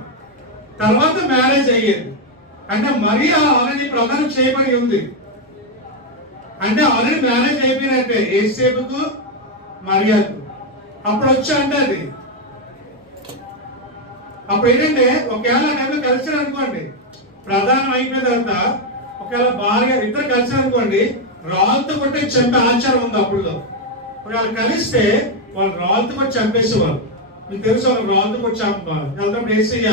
తర్వాత మ్యారేజ్ అయ్యేది. అంటే మరీ ఆల్రెడీ ప్రధానం చేయబడి ఉంది, అంటే ఆల్రెడీ మ్యారేజ్ అయిపోయినట్టే యేసేపుకు మరియాకు. అప్పుడు వచ్చి అంటే అది అప్పుడు ఏంటంటే ఒకవేళ టైంలో కలిసారు అనుకోండి, ప్రధానం అయిపోయిన తర్వాత ఒకవేళ భార్య ఇద్దరు కలిసారు అనుకోండి, రాళ్ళతో కొట్టి చంపే ఆచారం ఉంది అప్పుడు. ఒకవేళ కలిస్తే వాళ్ళు రాళ్ళతో కొట్టి చంపేసేవాళ్ళు. మీకు తెలుసు, వాళ్ళు రాళ్ళతో కొట్టి చంపాలి. వెళ్తాం యేసయ్య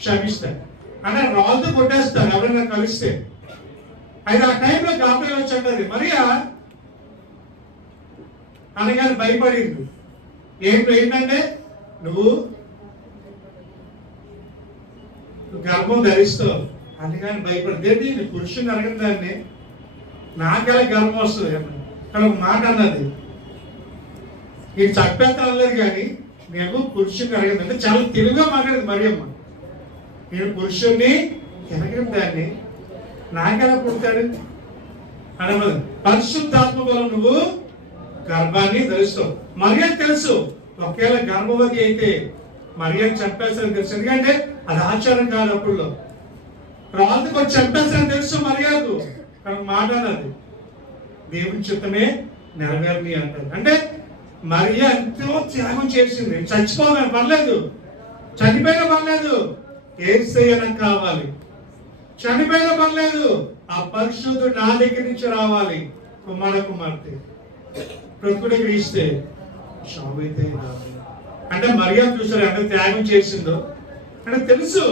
క్షమిస్తారు అంటే రాళ్ళతో కొట్టేస్తారు ఎవరైనా కలిస్తే. అయితే ఆ టైంలో గాబ్రియెల్ వచ్చి అంటారు మరియా అనగానే భయపడింది. ఏంటంటే నువ్వు గర్భం ధరిస్తావు అందుకని భయపడింది. ఏంటి నీ పురుషుని అడగని దాన్ని నాకెలా గర్భం వస్తుంది కానీ ఒక మాట అన్నది, నీకు చంపేస్తా అనలేదు కానీ నేను పురుషుని అడగదు అంటే చాలా తెలుగుగా మాట్లాడేది మరియమ్మ. నేను పురుషుణ్ణి ఎరగని దాన్ని నాకెలా పుడతాడు అనమది. పరిశుద్ధాత్మ వల్ల నువ్వు గర్భాన్ని ధరిస్తావు. మరియకు తెలుసు ఒకవేళ గర్భవతి అయితే మరియను చంపేస్తారని తెలుసు, ఎందుకంటే అది ఆచారం కాదు. అప్పుడు రాళ్ళతో వచ్చి చంపేస్తారని తెలుసు మరియకు. కానీ మాట అన్నది దేవుని చిత్తమే నెరవేరని అంటారు. అంటే మరియా ఎంతో త్యాగం చేసింది. చచ్చిపోవాలని పర్లేదు, చనిపోయినా పర్లేదు, యేసయ్య నాకు కావాలి. చనిపోయిన పర్లేదు, ఆ పరిశుద్ధుడు నా దగ్గర నుంచి రావాలి. కుమార్తె ప్రతికుడికి ఇస్తే షావైతే అంటే మరియా చూసారు ఎంత త్యాగం చేసిందో. అంటే తెలుసు,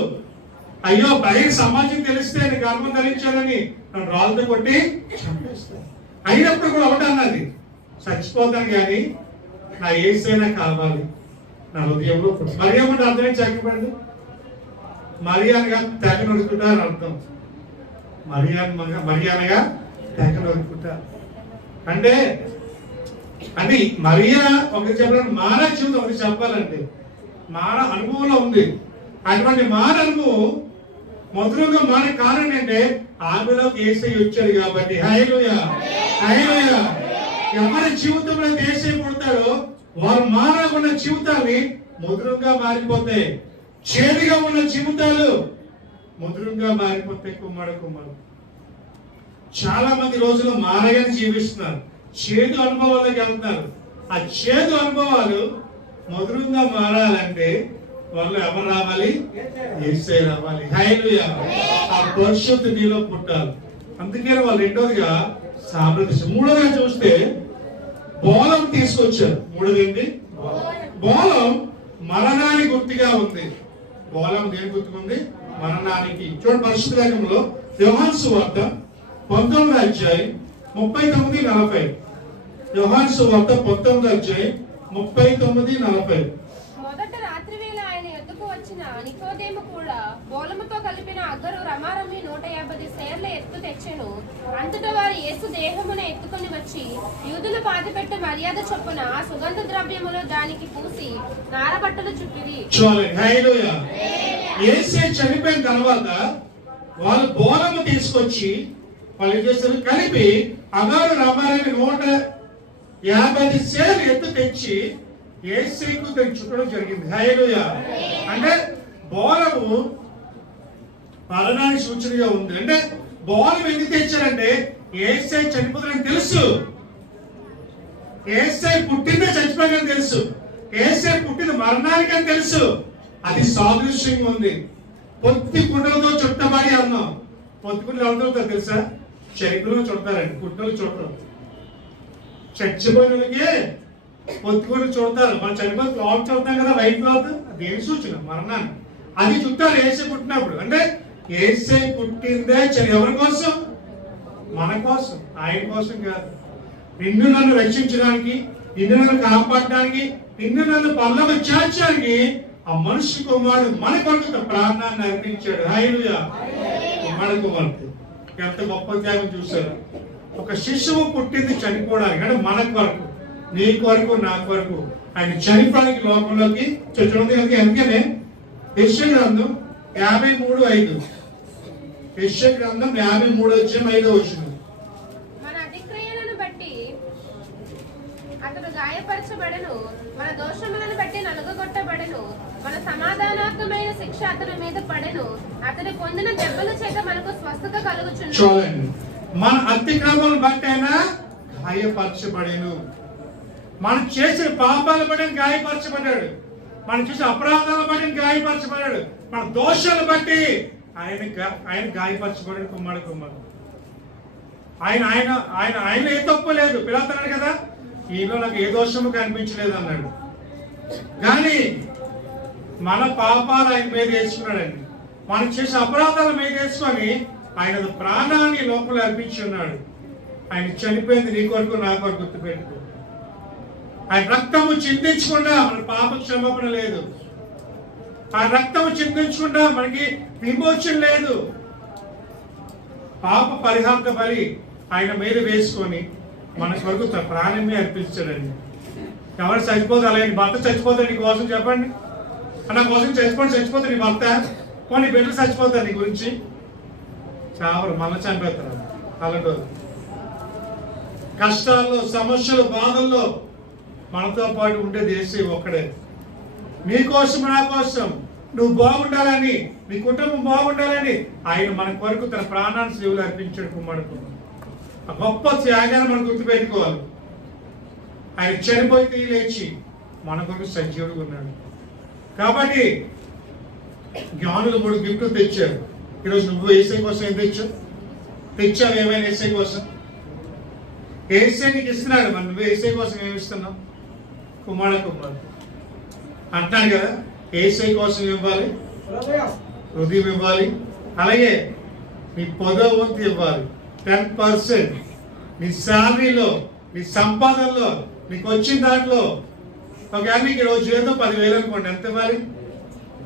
అయ్యో బయట సమాజం తెలిస్తే నేను గర్భం ధరించాలని నన్ను రాళ్ళతో కొట్టి చంపేస్తాను. అయినప్పుడు కూడా ఒకటి అన్నది, చచ్చిపోతాను కానీ నా యేసయ్య కావాలి నా హృదయంలో. మరియా అంటే అర్థమే చక్కబడి మరియానగా తెగ నొరుకుంటారు అర్థం. మరియానగా తెగ నొరుకుంటారు అంటే అది మరియా ఒకటి చెప్పాలంటే మారా జీవితం ఒకటి చెప్పాలంటే మారా అనుభవంలో ఉంది. అటువంటి మార అనుభవం మధురంగా మారే కారణం ఏంటంటే ఆమెలోకి యేసయ్య వచ్చాడు కాబట్టి. హల్లెలూయా, హల్లెలూయా. ఎవరి జీవితంలో యేసయ్య పుడతాడో వారు మారకున్న జీవితాన్ని మధురంగా మారిపోతాయి. చేదుగా ఉన్న జీవితాలు మధురంగా మారిపోతాయి. కుమ్మడు చాలా మంది రోజులు మారగానే జీవిస్తున్నారు, చేదు అనుభవాలకు వెళ్తున్నారు. ఆ చేదు అనుభవాలు మధురంగా మారాలంటే వాళ్ళు ఎవరు రావాలి? యేసయ్య రావాలి. హల్లెలూయా. ఆ పరిశుద్ధ నీలో పుట్టాలి. అందుకే వాళ్ళు రెండోదిగా సామర్థ్యం. మూడోదిగా చూస్తే బోలం తీసుకొచ్చారు. మూడోది ఏంటి? బోలం మరణానికి గుర్తుగా ఉంది. బోలం దేని గుర్తుకుంది? మరణానికి. చూడండి పరిశుద్ధ లేఖనంలో యోహాను సువార్త 19వ అధ్యాయం 39-40. యోహాను సువార్త 19వ అధ్యాయం 39-40. మొదట రాత్రి వేళ ఆయన యొద్దకు వచ్చిన నికోదేము కూడా బోలముతో కలిపిన అగ్గరు రమారమి 150 సేర్ల ఎత్తు తెచ్చెను. అంతటా వారు యేసు దేహమున ఎత్తుకొని వచ్చి యూదుల పాతిపెట్టు మర్యాద చొప్పున ఆ సుగంధ ద్రవ్యములో దానికి పూసి నారబట్టలు చుట్టిరి. యేసు చనిపోయిన తర్వాత వాళ్ళు బోలము తీసుకొచ్చి వాళ్ళు ఏం చేశారు, కలిపి అగారు రమారని 150 సేర్లు ఎత్తు తెచ్చి యేసుకు చుట్టడం జరిగింది. హల్లెలూయా. అంటే బోలము మరణానికి సూచనగా ఉంది. అంటే బోలం ఎందుకు తెచ్చారంటే యేసు చనిపోతారని తెలుసు, యేసు పుట్టిందే చచ్చిపోయాలని తెలుసు, యేసు పుట్టింది మరణానికి అని తెలుసు. అది సాదృశ్యంగా ఉంది. పొత్తి కుండలతో చుట్టబడి అన్నాం. పొత్తి కుండలు ఎవరితో తెలుసా? చరిత్రలో చుడతారండి, కుండలు చుట్టరు. చచ్చిపోయిన వాళ్ళకి పొత్తి కుండలు చుడతారు. మనం చనిపోయి క్లాత్ చుడతాం కదా, వైట్ క్లాత్, దేని సూచన? మరణాన్ని. అది చుట్టారు యేసు పుట్టినప్పుడు. అంటే యేసు పుట్టిందే ఎవరి కోసం? మన కోసం, ఆయన కోసం కాదు. నిన్ను నన్ను రక్షించడానికి, నిన్ను నన్ను కాపాడడానికి, నిన్ను నన్ను పల్లవి చేర్చడానికి ఆ మనిషి కుమారుడు మన కొరకు ప్రాణాన్ని అర్పించాడు. హల్లెలూయా. మన కుమారుడు ఎంత గొప్ప త్యాగం చూశారు. ఒక శిశువు పుట్టింది చనిపోవడానికి, అంటే మన కొరకు, నీ కొరకు, నా కొరకు ఆయన చనిపోవడానికి లోకంలోకి చూడండి. అందుకనే యెషయా గ్రంథం 53:5, యెషయా గ్రంథం 53:5. మన అతిక్రియలను బట్టి అతడు గాయపరచబడెను, మన దోషములను బట్టి నలుగగొట్టబడెను, మన సమాధానాత్మకమైన శిక్ష అతని మీద పడెను, అతను పొందిన దెబ్బల చేత మనకు స్వస్థత కలుగుచున్నది. చూడండి, మన అతిక్రమాలను బట్టి ఆయన గాయపరచబడెను. మనం చేసిన పాపాలను బట్టి గాయపరచబడ్డాడు, మనం చేసిన అపరాధాలను బట్టి గాయపరచబడ్డాడు, మన దోషాలను బట్టి ఆయన గాయపరచబడాడు. కుమారుడు ఆయన ఆయన ఆయన ఆయన ఏ తప్పు లేదు. పిల్లలు కదా, ఈయనలో నాకు ఏ దోషము కనిపించలేదు అన్నాడు. కానీ మన పాపాలు ఆయన మీద వేసుకున్నాడండి. మనం చేసే అపరాధాల మీద వేసుకొని ఆయన ప్రాణాన్ని లోపల అర్పించి ఉన్నాడు. ఆయన చనిపోయింది నీ కొరకు, నా కొరకు. గుర్తుపెట్టుకో, ఆయన రక్తము చిందించకుండా మన పాప క్షమాపణ లేదు. ఆ రక్తము చిందించకుండా మనకి విమోచన లేదు. పాప పరిహార బలి ఆయన మీద వేసుకొని మన కొరకు తన ప్రాణమే అర్పించాడండి. ఎవరు చచ్చిపోతే అలాగే భర్త చచ్చిపోతాడు నీ కోసం, చెప్పండి. నా కోసం చచ్చిపోతే నీ భర్త, కొన్ని బిడ్డలు చచ్చిపోతారు నీ గురించి, చావరు, మళ్ళీ చంపేస్తారు. అలాంటి కష్టాల్లో, సమస్యలు, బాధల్లో మనతో పాటు ఉండేది యేసు ఒక్కడే. నీ కోసం, నా కోసం, నువ్వు బాగుండాలని, నీ కుటుంబం బాగుండాలని ఆయన మన కొరకు తన ప్రాణాన్ని సేవలు అర్పించాడు. కుమారుడు ఆ గొప్ప త్యాగాన్ని మనం గుర్తుపెట్టుకోవాలి. ఆయన చనిపోయి లేచి మన కొరకు సజీవుడు ఉన్నాడు. కాబట్టి జ్ఞానులు 3 గిఫ్ట్లు తెచ్చారు. ఈరోజు నువ్వు యేసయ్య కోసం ఏం తెచ్చావు? ఏమైనా యేసయ్య కోసం? యేసయ్య నీకు ఇస్తున్నాడు, మరి నువ్వు యేసయ్య కోసం ఏమి ఇస్తున్నావు? కుమారుడు అంటున్నాడు కదా, యేసయ్య కోసం ఇవ్వాలి, హృదయం ఇవ్వాలి, అలాగే నీ 10వ వంతు ఇవ్వాలి. 10% నీ శాలరీలో, నీ సంపాదనలో, నీకు వచ్చిన దాంట్లో. ఒకవేళ నీకు రోజు జీతం 10,000 అనుకోండి, ఎంత ఇవ్వాలి?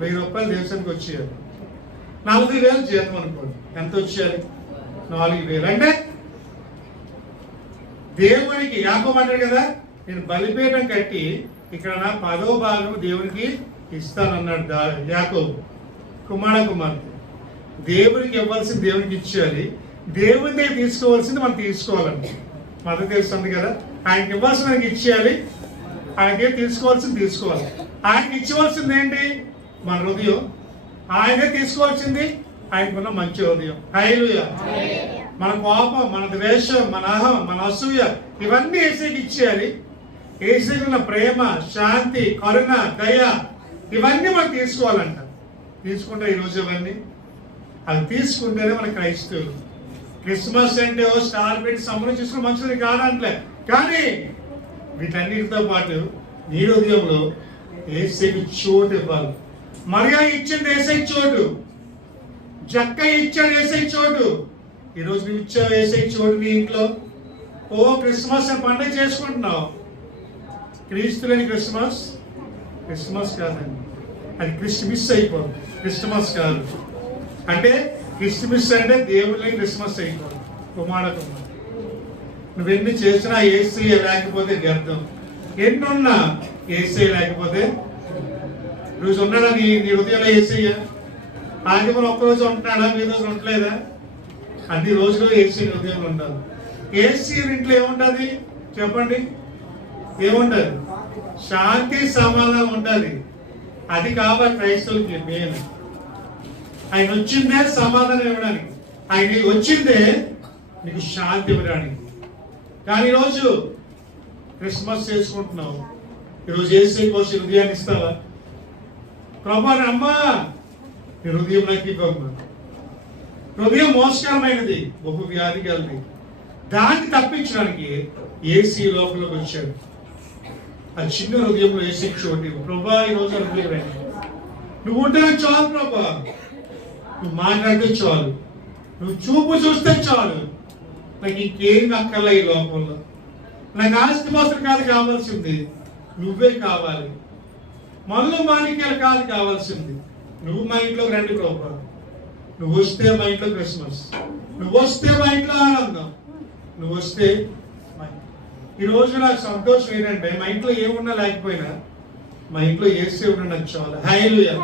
1000 రూపాయలు దేశానికి వచ్చేయాలి. 40,000 జీతం అనుకోండి, ఎంత వచ్చేయాలి? 4,000. అంటే దేవునికి యాకోబు అంటాడు కదా, నేను బలిపీఠం కట్టి ఇక్కడ నా 10వ భాగం దేవునికి ఇస్తానన్నాడు యాకోబు. కుమారుడు దేవునికి ఇవ్వాల్సింది దేవునికి ఇచ్చేయాలి, దేవుని దగ్గర తీసుకోవాల్సింది మనం తీసుకోవాలండి. మద్దతు తెలుస్తుంది కదా, ఆయనకి ఇవ్వాల్సింది ఆయనకి ఇచ్చేయాలి, ఆయనకే తీసుకోవాల్సింది తీసుకోవాలి. ఆయనకి ఇచ్చేవాల్సింది ఏంటి? మన హృదయం. ఆయనే తీసుకోవాల్సింది ఆయనకున్న మంచి హృదయం. హల్లెలూయా. మన కోపం, మన ద్వేషం, మన అహం, మన అసూయ, ఇవన్నీ యేసుకి ఇచ్చేయాలి. యేసుకి ఉన్న ప్రేమ, శాంతి, కరుణ, దయ, ఇవన్నీ మనం తీసుకోవాలంట. తీసుకుంటే ఈరోజు ఇవన్నీ అది తీసుకుంటేనే మన క్రైస్తవులు. క్రిస్మస్ అంటే ఓ స్టార్ పెట్టి సంబరం చేసుకుని మంచిది కాదంటే, కానీ వీటన్నిటితో పాటు నీ హృదయంలో యేసుకి చోటు ఇవ్వాలి. మరియా ఇచ్చింది యేసయ్య చోటు, జక్క ఇచ్చాడు యేసయ్య చోటు. ఈరోజు నువ్వు ఇచ్చావు యేసయ్య చోటు నీ ఇంట్లో. ఓ క్రిస్మస్ పండుగ చేసుకుంటున్నావు, క్రీస్తులేని క్రిస్మస్ కాదండి, అది క్రిస్మస్ అయిపోదు. క్రిస్మస్ కాదు అంటే, క్రిస్మస్ అంటే దేవుళ్ళని క్రిస్మస్ అయిపోదు. కుమారుడు నువ్వెన్ని చేసినా యేసయ్య లేకపోతే వ్యర్థం, ఎన్నున్నా యేసయ్య లేకపోతే. రోజు ఉన్నాడా నీ హృదయంలో యేసయ్య? ఆదివారం ఒక్కరోజు ఉంటున్నాడా, మీ రోజు ఉండలేదా? అన్ని రోజులు ఏసీ హృదయంలో ఉండాలి. ఏసీ ఇంట్లో ఏముంటుంది చెప్పండి? ఏముండదు, శాంతి సమాధానం ఉండాలి. అది కావాలి క్రైస్తవులకి మెయిన్. ఆయన వచ్చిందే సమాధానం ఇవ్వడానికి, ఆయన వచ్చిందే నీకు శాంతి ఇవ్వడానికి. కానీ ఈరోజు క్రిస్మస్ చేసుకుంటున్నావు, ఈరోజు ఏసీ కోసం హృదయాన్ని ఇస్తావా? ప్రభా అమ్మా నీ హృదయం నాకు ఇవ్వమ్మా. హృదయం మోసకరమైనది, బహు వ్యాధి కలిగి, దాన్ని తప్పించడానికి ఏసీ లోపలికి వచ్చాడు. ఆ చిన్న హృదయంలో ఏసీ చోటి ప్రభా ఈరోజు హృదయం నువ్వు ఉంటే చాలు ప్రభా, నువ్వు మాట్లాడితే చాలు, నువ్వు చూపు చూస్తే చాలు, నాకు ఇంకేం అక్కర్లే ఈ లోకంలో. నాకు ఆస్తి మాత్రం కాదు కావాల్సింది, నువ్వే కావాలి. మళ్ళీ మాణిక్యాలు కాదు కావాల్సింది, నువ్వు మా ఇంట్లోకి రండి ప్రభా. నువ్వు వస్తే మా ఇంట్లో క్రిస్మస్, నువ్వు వస్తే మా ఇంట్లో ఆనందం, నువ్వు వస్తే ఈ రోజు నాకు సంతోషం ఏంటంటే మా ఇంట్లో ఏమున్నా లేకపోయినా మా ఇంట్లో ఏసీ ఉన్నా నాకు చాలా. హల్లెలూయా.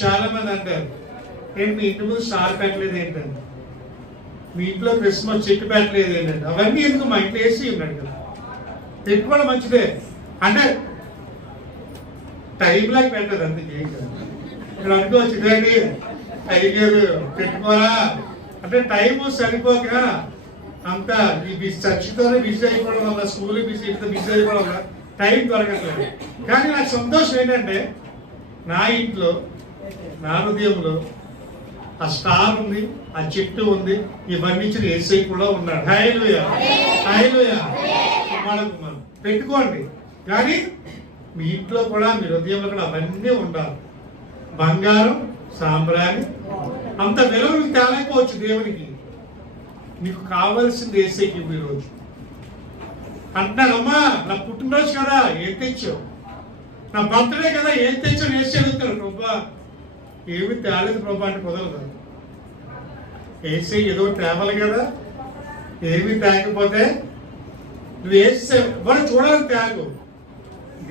చాలా మంది అంటారు, ఏంటి మీ ఇంటి ముందు స్టార్ పెట్టలేదు ఏంటంటే, మీ ఇంట్లో క్రిస్మస్ చెట్టు పెట్టలేదు ఏంటంటే. అవన్నీ ఎందుకు, మా ఇంట్లో ఏసీ ఉన్నాడు కదా, పెట్టుకోవడం మంచిదే. అంటే టైం లాగా పెట్టదు, అందుకే ఇక్కడ అనుకోవచ్చు ఇదేంటి టైం లేదు పెట్టుకోరా అంటే, టైం సరిపోక అంతా ఈ చర్చితోనే బిజీ అయిపోవడం వల్ల, స్కూల్ బిజీ బిజీ అయిపోవడం వల్ల టైం దొరకట్లేదు. కానీ నాకు సంతోషం ఏంటంటే నా ఇంట్లో నా హృదయంలో ఆ స్టార్ ఉంది, ఆ చెట్టు ఉంది, ఇవన్నీ ఇచ్చిన ఏసై కూడా ఉన్నాడు. హల్లెలూయా. హల్లెలూయా. మనం పెట్టుకోండి, కానీ మీ ఇంట్లో కూడా మీ హృదయంలో కూడా అవన్నీ ఉండాలి. బంగారం సాంబ్రాణి అంత విలువ తేలేకపోవచ్చు దేవునికి, నీకు కావాల్సింది ఏసైకి ఈరోజు అంటున్నాడమ్మా. నా పుట్టినరోజు కదా ఏం తెచ్చావు, నా బర్త్డే కదా ఏం తెచ్చావు వేసి అడుగుతాడు. ప్రభా ఏమి తేలేదు ప్రభా అంటే కుదరదు. ఏసై ఏదో తేవాలి కదా, ఏమి తేకపోతే నువ్వు వేసే వాడు చూడాలని తేగు,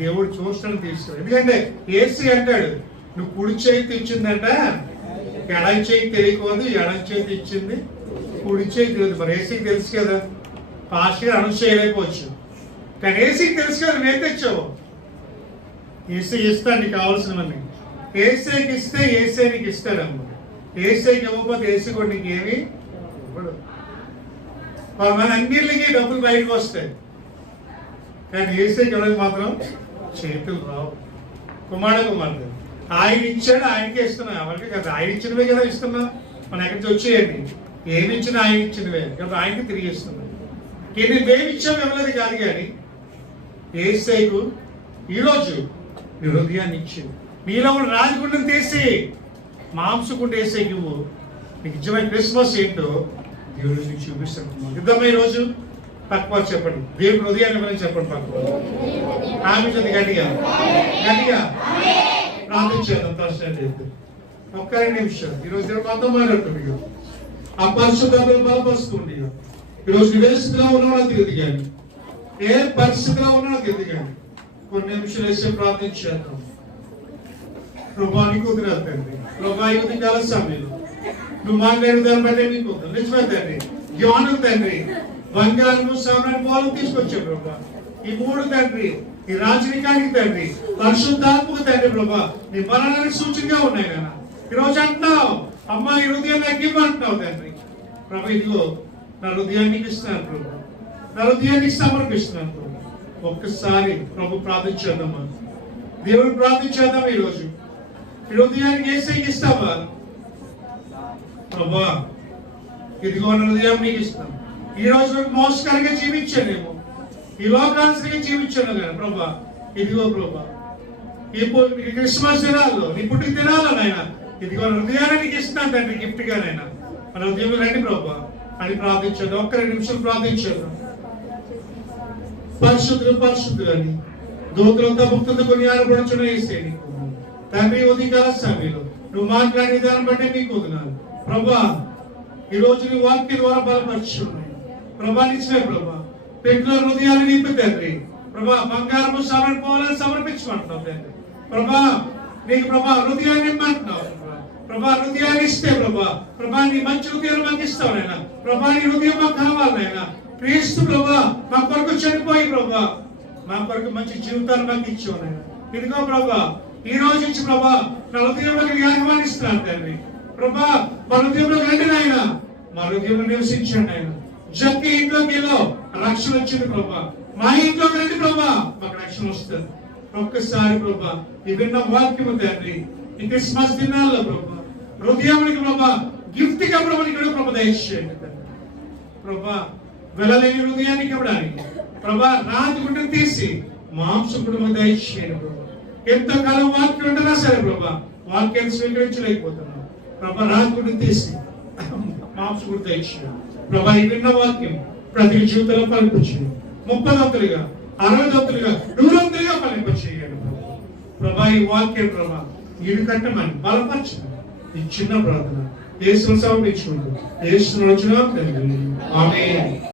దేవుడు చూస్తాను తీసుకురా. ఎందుకంటే ఏసీ అంటాడు, నువ్వు కుడి చేతి ఇచ్చిందంట, ఎడం చేయి తెలియకూడదు, ఎడం చేతి ఇచ్చింది కుడి చేయి తెలియదు. మరి ఏసీకి తెలుసు కదా, పాస్ట్గా అనౌన్స్ చేయలేకపోవచ్చు, కానీ ఏసీకి తెలుసు కదా నువ్వేం తెచ్చావు. ఏసీ ఇస్తాడు నీకు కావాల్సినవన్నీ. ఏసీకి ఇస్తే ఏసీ నీకు ఇస్తాడమ్మా. ఏసీకి ఇవ్వకపోతే ఏసీ కూడా నీకు ఏమి ఇవ్వడు. మన అన్నిటికీ డబ్బులు బయటకు వస్తాయి, కానీ ఏసీకి ఇవ్వడానికి మాత్రం చేతులు రావు. కుమారుడు ఆయన ఇచ్చాడు, ఆయనకే ఇస్తున్నాం, ఎవరికి కదా ఆయన ఇచ్చినవే కదా ఇస్తున్నాం. మనం ఎక్కడి నుంచి వచ్చేయండి, ఏమి ఇచ్చినా ఆయన ఇచ్చినవే కదా, ఆయనకి తిరిగి ఇస్తున్నాం. మేము ఇచ్చాము ఇవ్వలేదు కాదు, కానీ ఏసైకు ఈరోజు నీ హృదయాన్ని ఇచ్చింది. నీలో కూడా రాజగుండం తీసి మాంసకుండా ఏసైకి ఇవ్వు. నీకు నిజమైన క్రిస్మస్ ఏంటో దేవుడు నీకు చూపిస్తాను. ఇద్దామా ఈరోజు? పక్క చెప్పండి, దేవుడు హృదయాన్ని ఇవ్వని చెప్పండి. పక్క ఆమె గట్టిగా గట్టిగా ప్రార్థించేద్దాం. దర్శనం ఒక్క 2 నిమిషాలు. ఈరోజు దేవుడు మాతో మాట్లాడుతుంది. ఆ పరిశుద్ధతను బలపరుస్తుంది. ఈరోజు నువ్వు ఏ స్థితిలో ఉన్నావో తెలియదు, కానీ ఏ పరిస్థితిలో ఉన్నావో తెలియదు, కానీ కొన్ని నిమిషాలు వేసే ప్రార్థించేద్దాం. ప్రభా నీకు కుదిరదు తండ్రి. ప్రభా ఈ ఉదయకాల సమయంలో నువ్వు మాట్లాడిన దాన్ని బట్టే నీకు నిజమే తండ్రి. జ్ఞానం తండ్రి, బంగారం సామ్రాన్ని పోలం తీసుకొచ్చావు ప్రభా. ఈ 3 తండ్రి, ఈ రాజరికానికి తండ్రి, పరిశుద్ధాత్మకు తండ్రి ప్రభా, నీ మరణానికి సూచనగా ఉన్నాయి నాన్న. ఈరోజు అంటున్నావు అమ్మా ఈ హృదయం నాకు ఇవ్వంటున్నావు తండ్రి. ప్రభా ఇదిగో నా హృదయాన్ని ఇస్తున్నాను ప్రభా, నా హృదయాన్ని సమర్పిస్తున్నాను ప్రభా. ఒక్కసారి ప్రభు ప్రార్థించేద్దామా, దేవుడు ప్రార్థించేద్దాం. ఈరోజు ఈ హృదయానికి ఏసైకి ఇస్తావా ప్రభా? ఇదిగో నా హృదయం నీకు ఇస్తాను. ఈ రోజు వరకు మోసకరంగా జీవించానేమో, ఈ లోకానుసరిగా జీవించాను కదా ప్రభా. ఇదిగో ప్రభా ఈ క్రిస్మస్ దినాల్లో, నీ పుట్టిన దినాల్లో నాయన ఇదిగో హృదయాన్ని నీకు ఇస్తున్నాను తండ్రి, గిఫ్ట్ గా నైనా మన హృదయంలో రండి ప్రభా అని ప్రార్థించాడు. ఒక్క 2 నిమిషాలు ప్రార్థించాడు. పరిశుద్ధులు పరిశుద్ధులు అని దూతలంతా భక్తులతో కొన్ని ఆరపడుచున్న వేసే నీకు తండ్రి. ఉదయకాల సమయంలో నువ్వు మాట్లాడే విధానం బట్టి నీకు వదినాను ప్రభా. ఈ రోజు నీ వాక్య ద్వారా బలపరుచున్నాయి ప్రభా. నిచ్చే ప్రభా పెట్టుల హృదయాలు నింపు తండ్రి ప్రభా. బంగారము సమర్పించాలని సమర్పించమంటున్నావు తండ్రి ప్రభా. నీకు ప్రభా హృదయాన్ని నింపంటున్నావు ప్రభా హృదయాన్ని ఇస్తే ప్రభా నీ మంచి హృదయం మాకు ఇస్తావు నాయన. ప్రభా నీ హృదయం మాకు కావాలి నాయన. క్రీస్తు ప్రభా మా కొరకు చనిపోయి ప్రభా మా కొరకు మంచి జీవితాన్ని మాకు ఇచ్చావు నాయన. ఇదిగో ప్రభా ఈ రోజు నుంచి ప్రభా నా హృదయంలోకి ఆహ్వానిస్తున్నాను తండ్రి. ప్రభా మా హృదయంలోకి రండి నాయన. మా హృదయంలో నివసించండి ఆయన. జక్కి ఇంట్లోకి వెళ్ళో రక్షణ వచ్చింది ప్రభా. మా ఇంట్లోకి రండి ప్రభా మాకు రక్షణ వస్తుంది. ఒక్కసారి ప్రభా ఈ విన్న వాక్యము తండ్రి ఈ క్రిస్మస్ దినాల్లో ప్రభా హృదయానికి ప్రభా గిఫ్ట్ గా ప్రభా దయచేయండి తండ్రి. ప్రభా వెళ్ళలేని హృదయానికి ఇవ్వడానికి ప్రభా రాతి గుండె తీసి మాంసం కుటుంబం దయచేయండి ప్రభా. ఎంతకాలం వాక్యం ఉంటున్నా సరే ప్రభా వాక్యాన్ని స్వీకరించలేకపోతున్నాం ప్రభా. రాతి గుండె తీసి మాంసం కూడా దయచేయండి ప్రభా. ఈ విన్న వాక్యం ప్రతి జీవితంలో ఫలింపచేయండి. 30 60 100 ఫలింపచేయండి ప్రభా. ఈ వాక్యం ప్రభా ఇడు కట్టమని బలపరచండి. ఈ చిన్న ప్రార్థన యేసును సమర్పించుకుంటూ యేసును వచ్చిన ఆమేన్.